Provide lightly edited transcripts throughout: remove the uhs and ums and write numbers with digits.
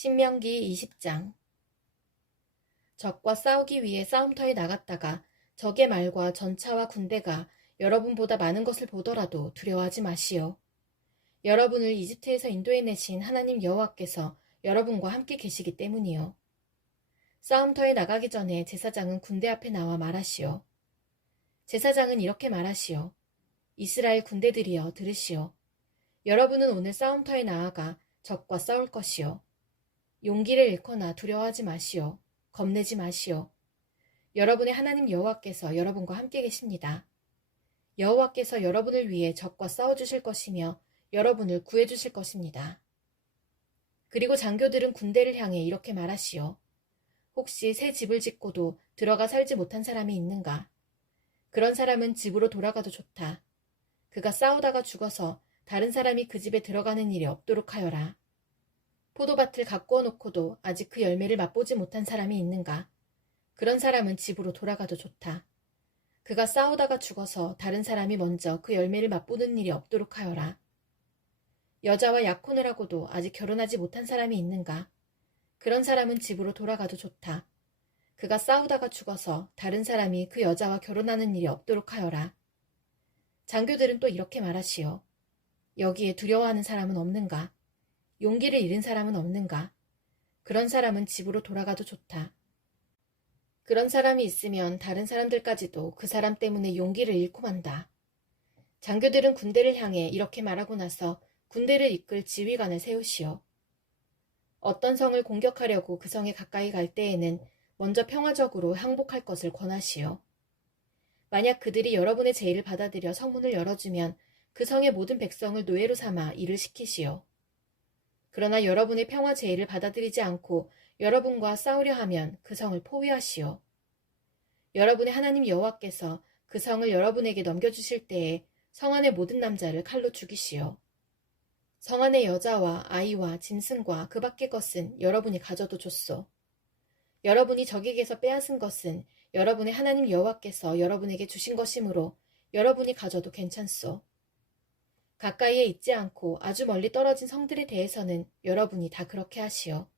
신명기 20장. 적과 싸우기 위해 싸움터에 나갔다가 적의 말과 전차와 군대가 여러분보다 많은 것을 보더라도 두려워하지 마시오. 여러분을 이집트에서 인도해내신 하나님 여호와께서 여러분과 함께 계시기 때문이요. 싸움터에 나가기 전에 제사장은 군대 앞에 나와 말하시오. 제사장은 이렇게 말하시오. 이스라엘 군대들이여 들으시오. 여러분은 오늘 싸움터에 나아가 적과 싸울 것이요. 용기를 잃거나 두려워하지 마시오. 겁내지 마시오. 여러분의 하나님 여호와께서 여러분과 함께 계십니다. 여호와께서 여러분을 위해 적과 싸워주실 것이며 여러분을 구해주실 것입니다. 그리고 장교들은 군대를 향해 이렇게 말하시오. 혹시 새 집을 짓고도 들어가 살지 못한 사람이 있는가? 그런 사람은 집으로 돌아가도 좋다. 그가 싸우다가 죽어서 다른 사람이 그 집에 들어가는 일이 없도록 하여라. 포도밭을 가꾸어 놓고도 아직 그 열매를 맛보지 못한 사람이 있는가? 그런 사람은 집으로 돌아가도 좋다. 그가 싸우다가 죽어서 다른 사람이 먼저 그 열매를 맛보는 일이 없도록 하여라. 여자와 약혼을 하고도 아직 결혼하지 못한 사람이 있는가? 그런 사람은 집으로 돌아가도 좋다. 그가 싸우다가 죽어서 다른 사람이 그 여자와 결혼하는 일이 없도록 하여라. 장교들은 또 이렇게 말하시오. 여기에 두려워하는 사람은 없는가? 용기를 잃은 사람은 없는가? 그런 사람은 집으로 돌아가도 좋다. 그런 사람이 있으면 다른 사람들까지도 그 사람 때문에 용기를 잃고 만다. 장교들은 군대를 향해 이렇게 말하고 나서 군대를 이끌 지휘관을 세우시오. 어떤 성을 공격하려고 그 성에 가까이 갈 때에는 먼저 평화적으로 항복할 것을 권하시오. 만약 그들이 여러분의 제의를 받아들여 성문을 열어주면 그 성의 모든 백성을 노예로 삼아 일을 시키시오. 그러나 여러분의 평화 제의를 받아들이지 않고 여러분과 싸우려 하면 그 성을 포위하시오. 여러분의 하나님 여호와께서 그 성을 여러분에게 넘겨주실 때에 성 안의 모든 남자를 칼로 죽이시오. 성 안의 여자와 아이와 짐승과 그 밖의 것은 여러분이 가져도 좋소. 여러분이 적에게서 빼앗은 것은 여러분의 하나님 여호와께서 여러분에게 주신 것이므로 여러분이 가져도 괜찮소. 가까이에 있지 않고 아주 멀리 떨어진 성들에 대해서는 여러분이 다 그렇게 하시오.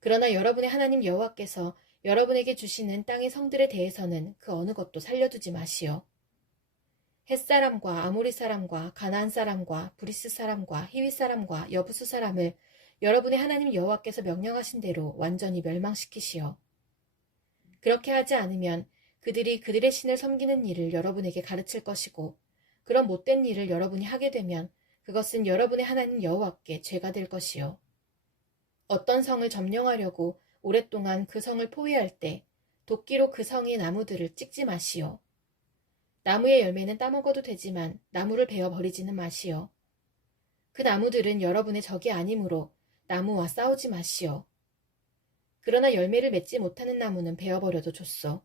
그러나 여러분의 하나님 여호와께서 여러분에게 주시는 땅의 성들에 대해서는 그 어느 것도 살려두지 마시오. 햇사람과 아모리 사람과 가나안 사람과 브리스 사람과 히윗 사람과 여부수 사람을 여러분의 하나님 여호와께서 명령하신 대로 완전히 멸망시키시오. 그렇게 하지 않으면 그들이 그들의 신을 섬기는 일을 여러분에게 가르칠 것이고 그런 못된 일을 여러분이 하게 되면 그것은 여러분의 하나님 여호와께 죄가 될 것이요. 어떤 성을 점령하려고 오랫동안 그 성을 포위할 때 도끼로 그 성의 나무들을 찍지 마시오. 나무의 열매는 따먹어도 되지만 나무를 베어 버리지는 마시오. 그 나무들은 여러분의 적이 아니므로 나무와 싸우지 마시오. 그러나 열매를 맺지 못하는 나무는 베어버려도 좋소.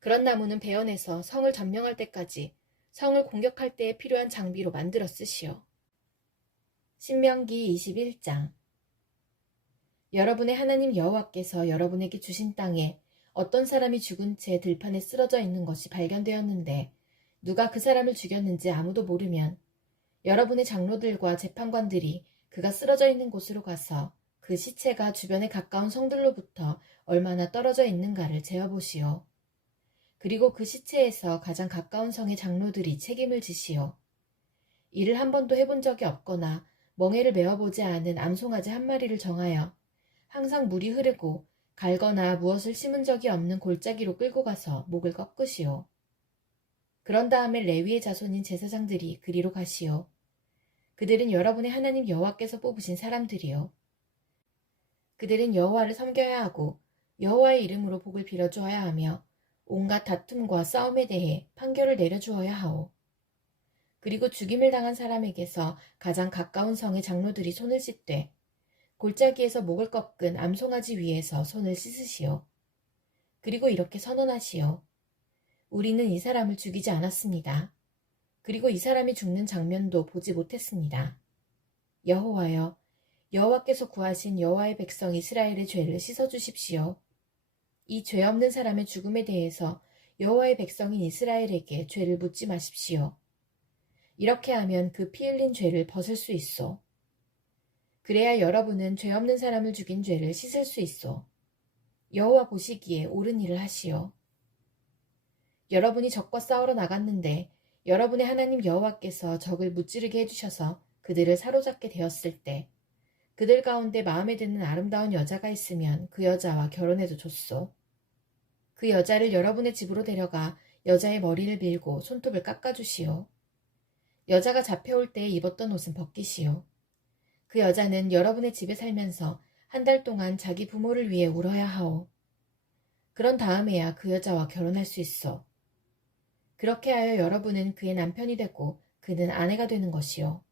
그런 나무는 베어내서 성을 점령할 때까지 성을 공격할 때에 필요한 장비로 만들어 쓰시오. 신명기 21장. 여러분의 하나님 여호와께서 여러분에게 주신 땅에 어떤 사람이 죽은 채 들판에 쓰러져 있는 것이 발견되었는데 누가 그 사람을 죽였는지 아무도 모르면 여러분의 장로들과 재판관들이 그가 쓰러져 있는 곳으로 가서 그 시체가 주변에 가까운 성들로부터 얼마나 떨어져 있는가를 재어보시오. 그리고 그 시체에서 가장 가까운 성의 장로들이 책임을 지시오. 일을 한 번도 해본 적이 없거나 멍에를 메어보지 않은 암송아지 한 마리를 정하여 항상 물이 흐르고 갈거나 무엇을 심은 적이 없는 골짜기로 끌고 가서 목을 꺾으시오. 그런 다음에 레위의 자손인 제사장들이 그리로 가시오. 그들은 여러분의 하나님 여호와께서 뽑으신 사람들이요. 그들은 여호와를 섬겨야 하고 여호와의 이름으로 복을 빌어주어야 하며 온갖 다툼과 싸움에 대해 판결을 내려주어야 하오. 그리고 죽임을 당한 사람에게서 가장 가까운 성의 장로들이 손을 씻되 골짜기에서 목을 꺾은 암송아지 위에서 손을 씻으시오. 그리고 이렇게 선언하시오. 우리는 이 사람을 죽이지 않았습니다. 그리고 이 사람이 죽는 장면도 보지 못했습니다. 여호와여, 여호와께서 구하신 여호와의 백성 이스라엘의 죄를 씻어주십시오. 이 죄 없는 사람의 죽음에 대해서 여호와의 백성인 이스라엘에게 죄를 묻지 마십시오. 이렇게 하면 그 피 흘린 죄를 벗을 수 있소. 그래야 여러분은 죄 없는 사람을 죽인 죄를 씻을 수 있어. 여호와 보시기에 옳은 일을 하시오. 여러분이 적과 싸우러 나갔는데 여러분의 하나님 여호와께서 적을 무찌르게 해주셔서 그들을 사로잡게 되었을 때 그들 가운데 마음에 드는 아름다운 여자가 있으면 그 여자와 결혼해도 좋소. 그 여자를 여러분의 집으로 데려가 여자의 머리를 밀고 손톱을 깎아주시오. 여자가 잡혀올 때 입었던 옷은 벗기시오. 그 여자는 여러분의 집에 살면서 한 달 동안 자기 부모를 위해 울어야 하오. 그런 다음에야 그 여자와 결혼할 수 있어. 그렇게 하여 여러분은 그의 남편이 되고 그는 아내가 되는 것이요.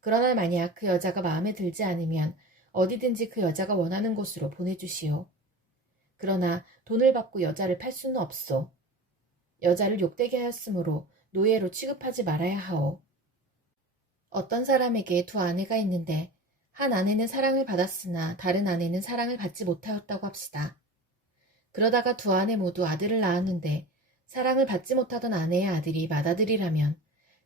그러나 만약 그 여자가 마음에 들지 않으면 어디든지 그 여자가 원하는 곳으로 보내주시오. 그러나 돈을 받고 여자를 팔 수는 없소. 여자를 욕되게 하였으므로 노예로 취급하지 말아야 하오. 어떤 사람에게 두 아내가 있는데 한 아내는 사랑을 받았으나 다른 아내는 사랑을 받지 못하였다고 합시다. 그러다가 두 아내 모두 아들을 낳았는데 사랑을 받지 못하던 아내의 아들이 맏아들이라면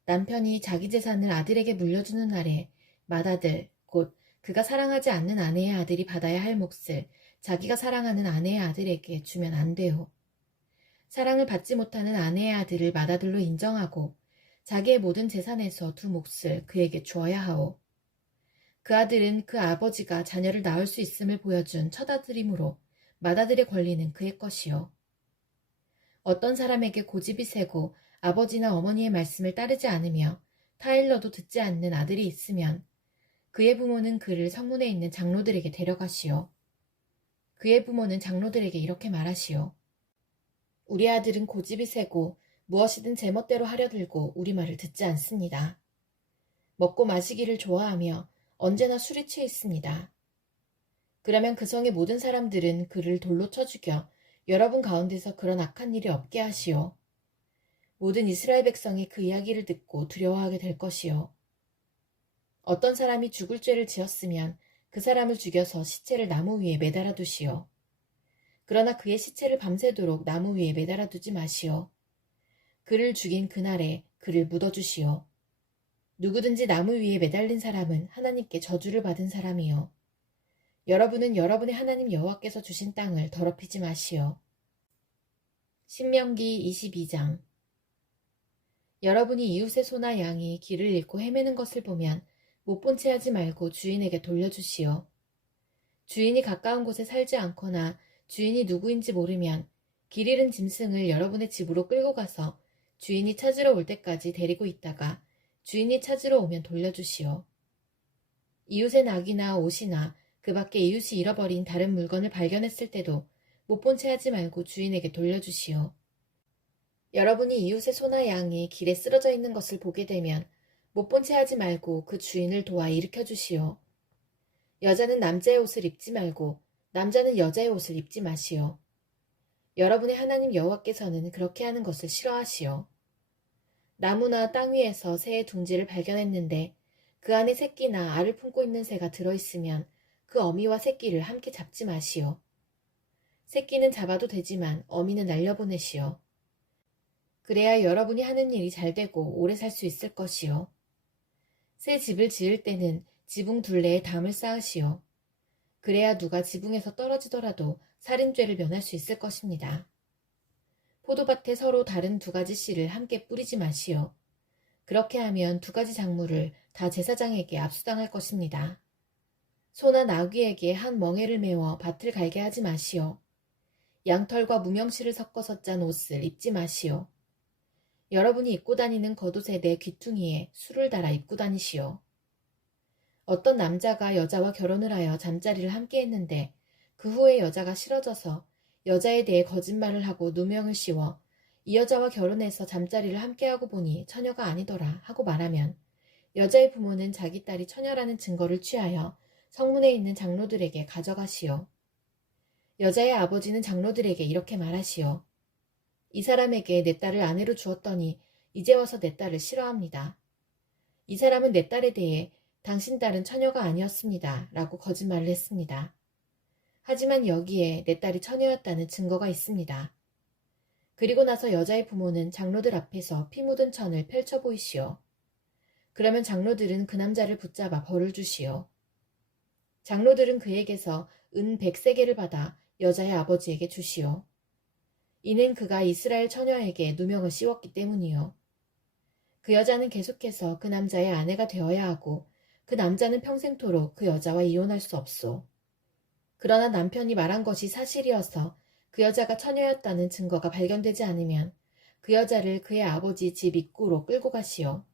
남편이 자기 재산을 아들에게 물려주는 날에 맏아들, 곧 그가 사랑하지 않는 아내의 아들이 받아야 할 몫을 자기가 사랑하는 아내의 아들에게 주면 안 돼요. 사랑을 받지 못하는 아내의 아들을 맏아들로 인정하고 자기의 모든 재산에서 두 몫을 그에게 주어야 하오. 그 아들은 그 아버지가 자녀를 낳을 수 있음을 보여준 첫아들이므로 맏아들의 권리는 그의 것이요. 어떤 사람에게 고집이 세고 아버지나 어머니의 말씀을 따르지 않으며 타일러도 듣지 않는 아들이 있으면 그의 부모는 그를 성문에 있는 장로들에게 데려가시오. 그의 부모는 장로들에게 이렇게 말하시오. 우리 아들은 고집이 세고 무엇이든 제멋대로 하려 들고 우리 말을 듣지 않습니다. 먹고 마시기를 좋아하며 언제나 술에 취해 있습니다. 그러면 그 성의 모든 사람들은 그를 돌로 쳐 죽여 여러분 가운데서 그런 악한 일이 없게 하시오. 모든 이스라엘 백성이 그 이야기를 듣고 두려워하게 될 것이요. 어떤 사람이 죽을 죄를 지었으면 그 사람을 죽여서 시체를 나무 위에 매달아 두시오. 그러나 그의 시체를 밤새도록 나무 위에 매달아 두지 마시오. 그를 죽인 그날에 그를 묻어주시오. 누구든지 나무 위에 매달린 사람은 하나님께 저주를 받은 사람이요. 여러분은 여러분의 하나님 여호와께서 주신 땅을 더럽히지 마시오. 신명기 22장. 여러분이 이웃의 소나 양이 길을 잃고 헤매는 것을 보면 못 본 채 하지 말고 주인에게 돌려주시오. 주인이 가까운 곳에 살지 않거나 주인이 누구인지 모르면 길 잃은 짐승을 여러분의 집으로 끌고 가서 주인이 찾으러 올 때까지 데리고 있다가 주인이 찾으러 오면 돌려주시오. 이웃의 낙이나 옷이나 그 밖에 이웃이 잃어버린 다른 물건을 발견했을 때도 못 본 채 하지 말고 주인에게 돌려주시오. 여러분이 이웃의 소나 양이 길에 쓰러져 있는 것을 보게 되면 못 본 채 하지 말고 그 주인을 도와 일으켜 주시오. 여자는 남자의 옷을 입지 말고 남자는 여자의 옷을 입지 마시오. 여러분의 하나님 여호와께서는 그렇게 하는 것을 싫어하시오. 나무나 땅 위에서 새의 둥지를 발견했는데 그 안에 새끼나 알을 품고 있는 새가 들어있으면 그 어미와 새끼를 함께 잡지 마시오. 새끼는 잡아도 되지만 어미는 날려보내시오. 그래야 여러분이 하는 일이 잘 되고 오래 살 수 있을 것이요. 새 집을 지을 때는 지붕 둘레에 담을 쌓으시오. 그래야 누가 지붕에서 떨어지더라도 살인죄를 면할 수 있을 것입니다. 포도밭에 서로 다른 두 가지 씨를 함께 뿌리지 마시오. 그렇게 하면 두 가지 작물을 다 제사장에게 압수당할 것입니다. 소나 나귀에게 한 멍에를 메워 밭을 갈게 하지 마시오. 양털과 무명실을 섞어서 짠 옷을 입지 마시오. 여러분이 입고 다니는 겉옷의 내 귀퉁이에 술을 달아 입고 다니시오. 어떤 남자가 여자와 결혼을 하여 잠자리를 함께 했는데 그 후에 여자가 싫어져서 여자에 대해 거짓말을 하고 누명을 씌워 이 여자와 결혼해서 잠자리를 함께하고 보니 처녀가 아니더라 하고 말하면 여자의 부모는 자기 딸이 처녀라는 증거를 취하여 성문에 있는 장로들에게 가져가시오. 여자의 아버지는 장로들에게 이렇게 말하시오. 이 사람에게 내 딸을 아내로 주었더니 이제 와서 내 딸을 싫어합니다. 이 사람은 내 딸에 대해 당신 딸은 처녀가 아니었습니다. 라고 거짓말을 했습니다. 하지만 여기에 내 딸이 처녀였다는 증거가 있습니다. 그리고 나서 여자의 부모는 장로들 앞에서 피 묻은 천을 펼쳐 보이시오. 그러면 장로들은 그 남자를 붙잡아 벌을 주시오. 장로들은 그에게서 은 100세겔을 받아 여자의 아버지에게 주시오. 이는 그가 이스라엘 처녀에게 누명을 씌웠기 때문이요. 그 여자는 계속해서 그 남자의 아내가 되어야 하고 그 남자는 평생토록 그 여자와 이혼할 수 없소. 그러나 남편이 말한 것이 사실이어서 그 여자가 처녀였다는 증거가 발견되지 않으면 그 여자를 그의 아버지 집 입구로 끌고 가시오.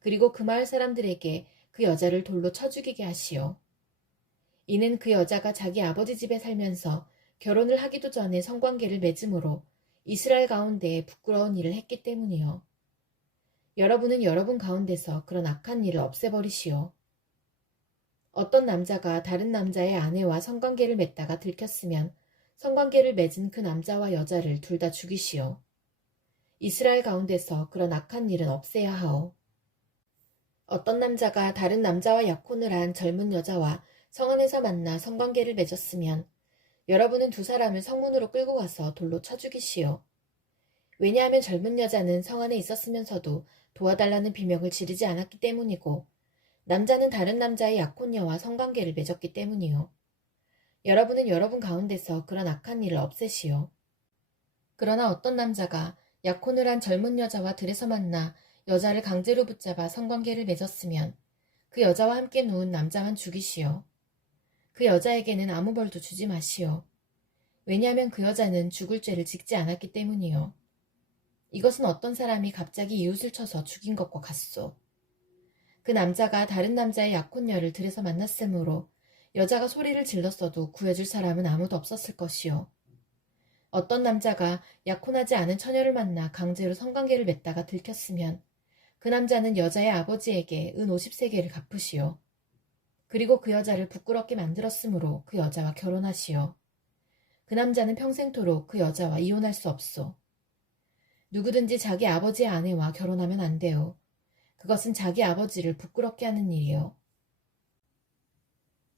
그리고 그 마을 사람들에게 그 여자를 돌로 쳐 죽이게 하시오. 이는 그 여자가 자기 아버지 집에 살면서 결혼을 하기도 전에 성관계를 맺음으로 이스라엘 가운데에 부끄러운 일을 했기 때문이요. 여러분은 여러분 가운데서 그런 악한 일을 없애버리시오. 어떤 남자가 다른 남자의 아내와 성관계를 맺다가 들켰으면 성관계를 맺은 그 남자와 여자를 둘 다 죽이시오. 이스라엘 가운데서 그런 악한 일은 없애야 하오. 어떤 남자가 다른 남자와 약혼을 한 젊은 여자와 성 안에서 만나 성관계를 맺었으면 여러분은 두 사람을 성문으로 끌고 가서 돌로 쳐 죽이시오. 왜냐하면 젊은 여자는 성 안에 있었으면서도 도와달라는 비명을 지르지 않았기 때문이고 남자는 다른 남자의 약혼녀와 성관계를 맺었기 때문이요. 여러분은 여러분 가운데서 그런 악한 일을 없애시오. 그러나 어떤 남자가 약혼을 한 젊은 여자와 들에서 만나 여자를 강제로 붙잡아 성관계를 맺었으면 그 여자와 함께 누운 남자만 죽이시오. 그 여자에게는 아무 벌도 주지 마시오. 왜냐하면 그 여자는 죽을 죄를 짓지 않았기 때문이요. 이것은 어떤 사람이 갑자기 이웃을 쳐서 죽인 것과 같소. 그 남자가 다른 남자의 약혼녀를 들에서 만났으므로 여자가 소리를 질렀어도 구해줄 사람은 아무도 없었을 것이요. 어떤 남자가 약혼하지 않은 처녀를 만나 강제로 성관계를 맺다가 들켰으면 그 남자는 여자의 아버지에게 은 50세겔을 갚으시오. 그리고 그 여자를 부끄럽게 만들었으므로 그 여자와 결혼하시오. 그 남자는 평생토록 그 여자와 이혼할 수 없소. 누구든지 자기 아버지의 아내와 결혼하면 안 돼요. 그것은 자기 아버지를 부끄럽게 하는 일이요.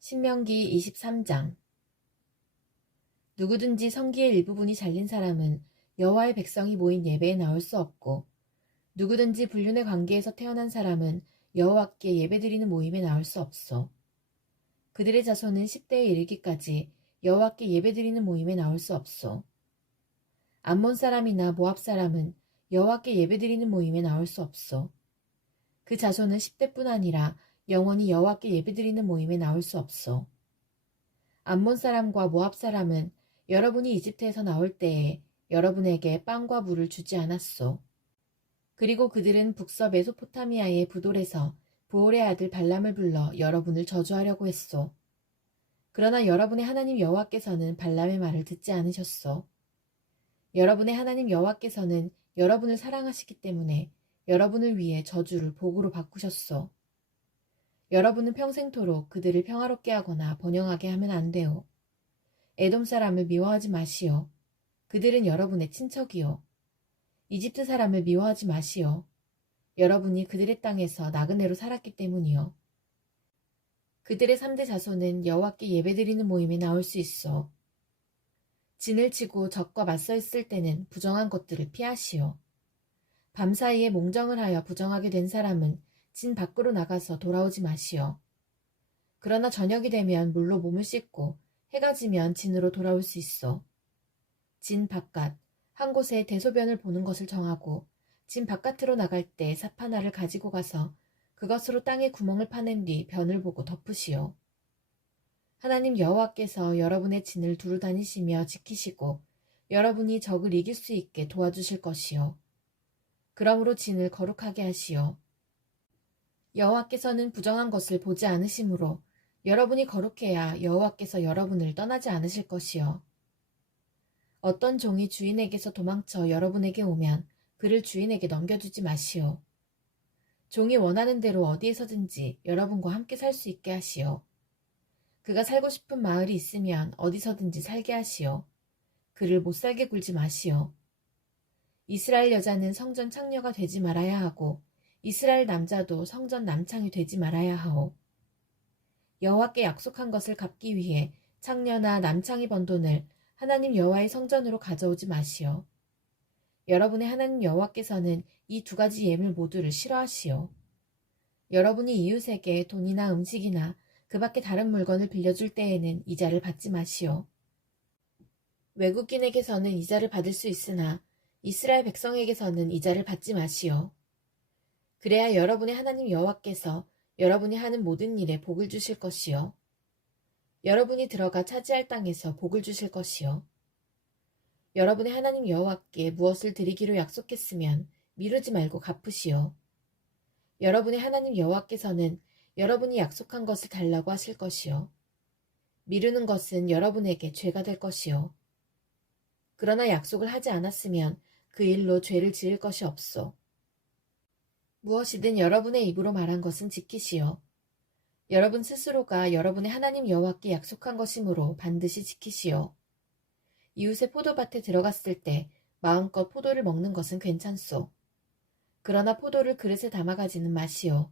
신명기 23장. 누구든지 성기의 일부분이 잘린 사람은 여호와의 백성이 모인 예배에 나올 수 없고 누구든지 불륜의 관계에서 태어난 사람은 여호와께 예배드리는 모임에 나올 수 없어. 그들의 자손은 10대에 이르기까지 여호와께 예배드리는 모임에 나올 수 없어. 암몬 사람이나 모압 사람은 여호와께 예배드리는 모임에 나올 수 없어. 그 자손은 10대뿐 아니라 영원히 여호와께 예배드리는 모임에 나올 수 없어. 암몬 사람과 모압 사람은 여러분이 이집트에서 나올 때에 여러분에게 빵과 물을 주지 않았소. 그리고 그들은 북서 메소포타미아의 부돌에서 부올의 아들 발람을 불러 여러분을 저주하려고 했소. 그러나 여러분의 하나님 여호와께서는 발람의 말을 듣지 않으셨소. 여러분의 하나님 여호와께서는 여러분을 사랑하시기 때문에 여러분을 위해 저주를 복으로 바꾸셨소. 여러분은 평생토록 그들을 평화롭게 하거나 번영하게 하면 안 돼요. 에돔 사람을 미워하지 마시오. 그들은 여러분의 친척이요. 이집트 사람을 미워하지 마시오. 여러분이 그들의 땅에서 나그네로 살았기 때문이요. 그들의 3대 자손은 여호와께 예배드리는 모임에 나올 수 있어. 진을 치고 적과 맞서 있을 때는 부정한 것들을 피하시오. 밤사이에 몽정을 하여 부정하게 된 사람은 진 밖으로 나가서 돌아오지 마시오. 그러나 저녁이 되면 물로 몸을 씻고 해가 지면 진으로 돌아올 수 있어. 진 바깥 한 곳에 대소변을 보는 것을 정하고 진 바깥으로 나갈 때 삽 하나를 가지고 가서 그것으로 땅에 구멍을 파낸 뒤 변을 보고 덮으시오. 하나님 여호와께서 여러분의 진을 두루 다니시며 지키시고 여러분이 적을 이길 수 있게 도와주실 것이요. 그러므로 진을 거룩하게 하시오. 여호와께서는 부정한 것을 보지 않으시므로 여러분이 거룩해야 여호와께서 여러분을 떠나지 않으실 것이요. 어떤 종이 주인에게서 도망쳐 여러분에게 오면 그를 주인에게 넘겨주지 마시오. 종이 원하는 대로 어디에서든지 여러분과 함께 살 수 있게 하시오. 그가 살고 싶은 마을이 있으면 어디서든지 살게 하시오. 그를 못살게 굴지 마시오. 이스라엘 여자는 성전 창녀가 되지 말아야 하고 이스라엘 남자도 성전 남창이 되지 말아야 하오. 여호와께 약속한 것을 갚기 위해 창녀나 남창이 번 돈을 하나님 여호와의 성전으로 가져오지 마시오. 여러분의 하나님 여호와께서는 이 두 가지 예물 모두를 싫어하시오. 여러분이 이웃에게 돈이나 음식이나 그 밖에 다른 물건을 빌려줄 때에는 이자를 받지 마시오. 외국인에게서는 이자를 받을 수 있으나 이스라엘 백성에게서는 이자를 받지 마시오. 그래야 여러분의 하나님 여호와께서 여러분이 하는 모든 일에 복을 주실 것이요. 여러분이 들어가 차지할 땅에서 복을 주실 것이요. 여러분의 하나님 여호와께 무엇을 드리기로 약속했으면 미루지 말고 갚으시오. 여러분의 하나님 여호와께서는 여러분이 약속한 것을 달라고 하실 것이요. 미루는 것은 여러분에게 죄가 될 것이요. 그러나 약속을 하지 않았으면 그 일로 죄를 지을 것이 없소. 무엇이든 여러분의 입으로 말한 것은 지키시오. 여러분 스스로가 여러분의 하나님 여호와께 약속한 것이므로 반드시 지키시오. 이웃의 포도밭에 들어갔을 때 마음껏 포도를 먹는 것은 괜찮소. 그러나 포도를 그릇에 담아가지는 마시오.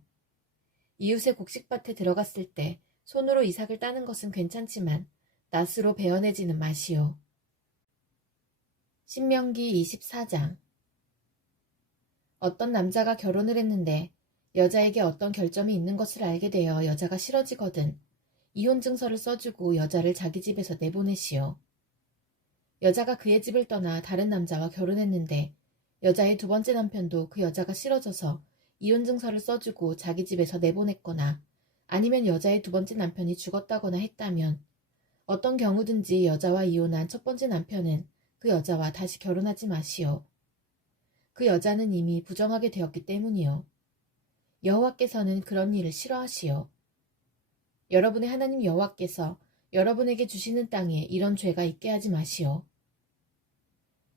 이웃의 곡식밭에 들어갔을 때 손으로 이삭을 따는 것은 괜찮지만 낫으로 베어내지는 마시오. 신명기 24장. 어떤 남자가 결혼을 했는데 여자에게 어떤 결점이 있는 것을 알게 되어 여자가 싫어지거든 이혼 증서를 써주고 여자를 자기 집에서 내보내시오. 여자가 그의 집을 떠나 다른 남자와 결혼했는데 여자의 두 번째 남편도 그 여자가 싫어져서 이혼 증서를 써주고 자기 집에서 내보냈거나 아니면 여자의 두 번째 남편이 죽었다거나 했다면 어떤 경우든지 여자와 이혼한 첫 번째 남편은 그 여자와 다시 결혼하지 마시오. 그 여자는 이미 부정하게 되었기 때문이요. 여호와께서는 그런 일을 싫어하시오. 여러분의 하나님 여호와께서 여러분에게 주시는 땅에 이런 죄가 있게 하지 마시오.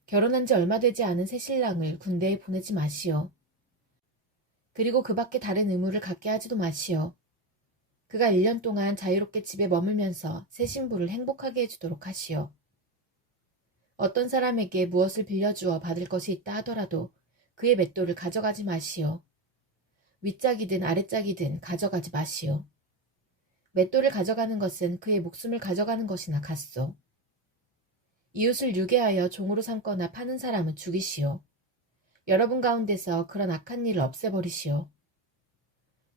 결혼한 지 얼마 되지 않은 새 신랑을 군대에 보내지 마시오. 그리고 그 밖에 다른 의무를 갖게 하지도 마시오. 그가 1년 동안 자유롭게 집에 머물면서 새 신부를 행복하게 해주도록 하시오. 어떤 사람에게 무엇을 빌려주어 받을 것이 있다 하더라도 그의 맷돌을 가져가지 마시오. 윗짝이든 아랫짝이든 가져가지 마시오. 맷돌을 가져가는 것은 그의 목숨을 가져가는 것이나 같소. 이웃을 유괴하여 종으로 삼거나 파는 사람은 죽이시오. 여러분 가운데서 그런 악한 일을 없애버리시오.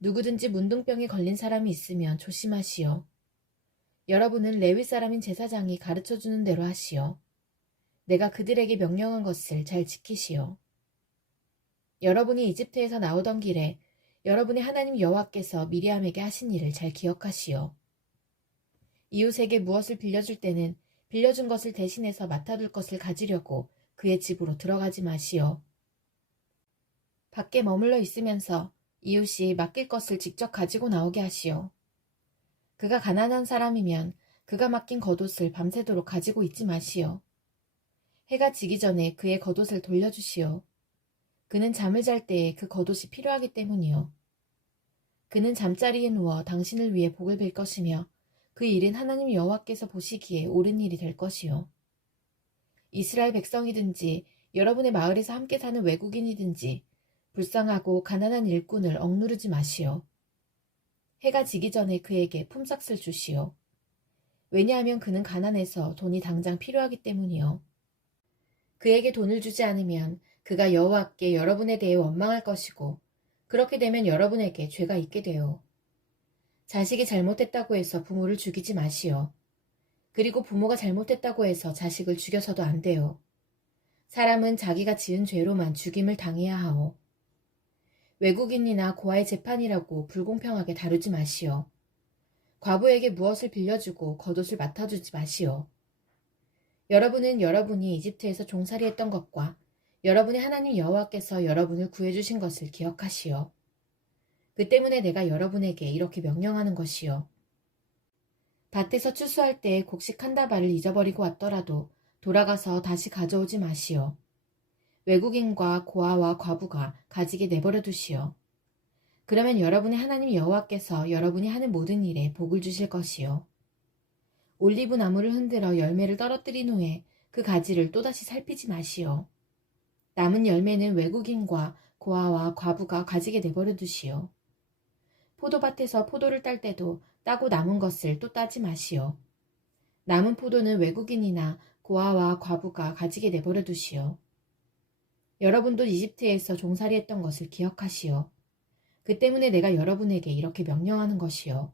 누구든지 문둥병에 걸린 사람이 있으면 조심하시오. 여러분은 레위 사람인 제사장이 가르쳐주는 대로 하시오. 내가 그들에게 명령한 것을 잘 지키시오. 여러분이 이집트에서 나오던 길에 여러분의 하나님 여호와께서 미리암에게 하신 일을 잘 기억하시오. 이웃에게 무엇을 빌려줄 때는 빌려준 것을 대신해서 맡아둘 것을 가지려고 그의 집으로 들어가지 마시오. 밖에 머물러 있으면서 이웃이 맡길 것을 직접 가지고 나오게 하시오. 그가 가난한 사람이면 그가 맡긴 겉옷을 밤새도록 가지고 있지 마시오. 해가 지기 전에 그의 겉옷을 돌려주시오. 그는 잠을 잘 때에 그 겉옷이 필요하기 때문이요. 그는 잠자리에 누워 당신을 위해 복을 빌 것이며 그 일은 하나님 여호와께서 보시기에 옳은 일이 될 것이요. 이스라엘 백성이든지 여러분의 마을에서 함께 사는 외국인이든지 불쌍하고 가난한 일꾼을 억누르지 마시오. 해가 지기 전에 그에게 품삯을 주시오. 왜냐하면 그는 가난해서 돈이 당장 필요하기 때문이요. 그에게 돈을 주지 않으면 그가 여호와께 여러분에 대해 원망할 것이고 그렇게 되면 여러분에게 죄가 있게 되오. 자식이 잘못했다고 해서 부모를 죽이지 마시오. 그리고 부모가 잘못했다고 해서 자식을 죽여서도 안 돼요. 사람은 자기가 지은 죄로만 죽임을 당해야 하오. 외국인이나 고아의 재판이라고 불공평하게 다루지 마시오. 과부에게 무엇을 빌려주고 겉옷을 맡아주지 마시오. 여러분은 여러분이 이집트에서 종살이했던 것과 여러분의 하나님 여호와께서 여러분을 구해주신 것을 기억하시오. 그 때문에 내가 여러분에게 이렇게 명령하는 것이요. 밭에서 추수할 때 곡식 한 다발을 잊어버리고 왔더라도 돌아가서 다시 가져오지 마시오. 외국인과 고아와 과부가 가지게 내버려 두시오. 그러면 여러분의 하나님 여호와께서 여러분이 하는 모든 일에 복을 주실 것이요. 올리브 나무를 흔들어 열매를 떨어뜨린 후에 그 가지를 또다시 살피지 마시오. 남은 열매는 외국인과 고아와 과부가 가지게 내버려 두시오. 포도밭에서 포도를 딸 때도 따고 남은 것을 또 따지 마시오. 남은 포도는 외국인이나 고아와 과부가 가지게 내버려 두시오. 여러분도 이집트에서 종살이했던 것을 기억하시오. 그 때문에 내가 여러분에게 이렇게 명령하는 것이요.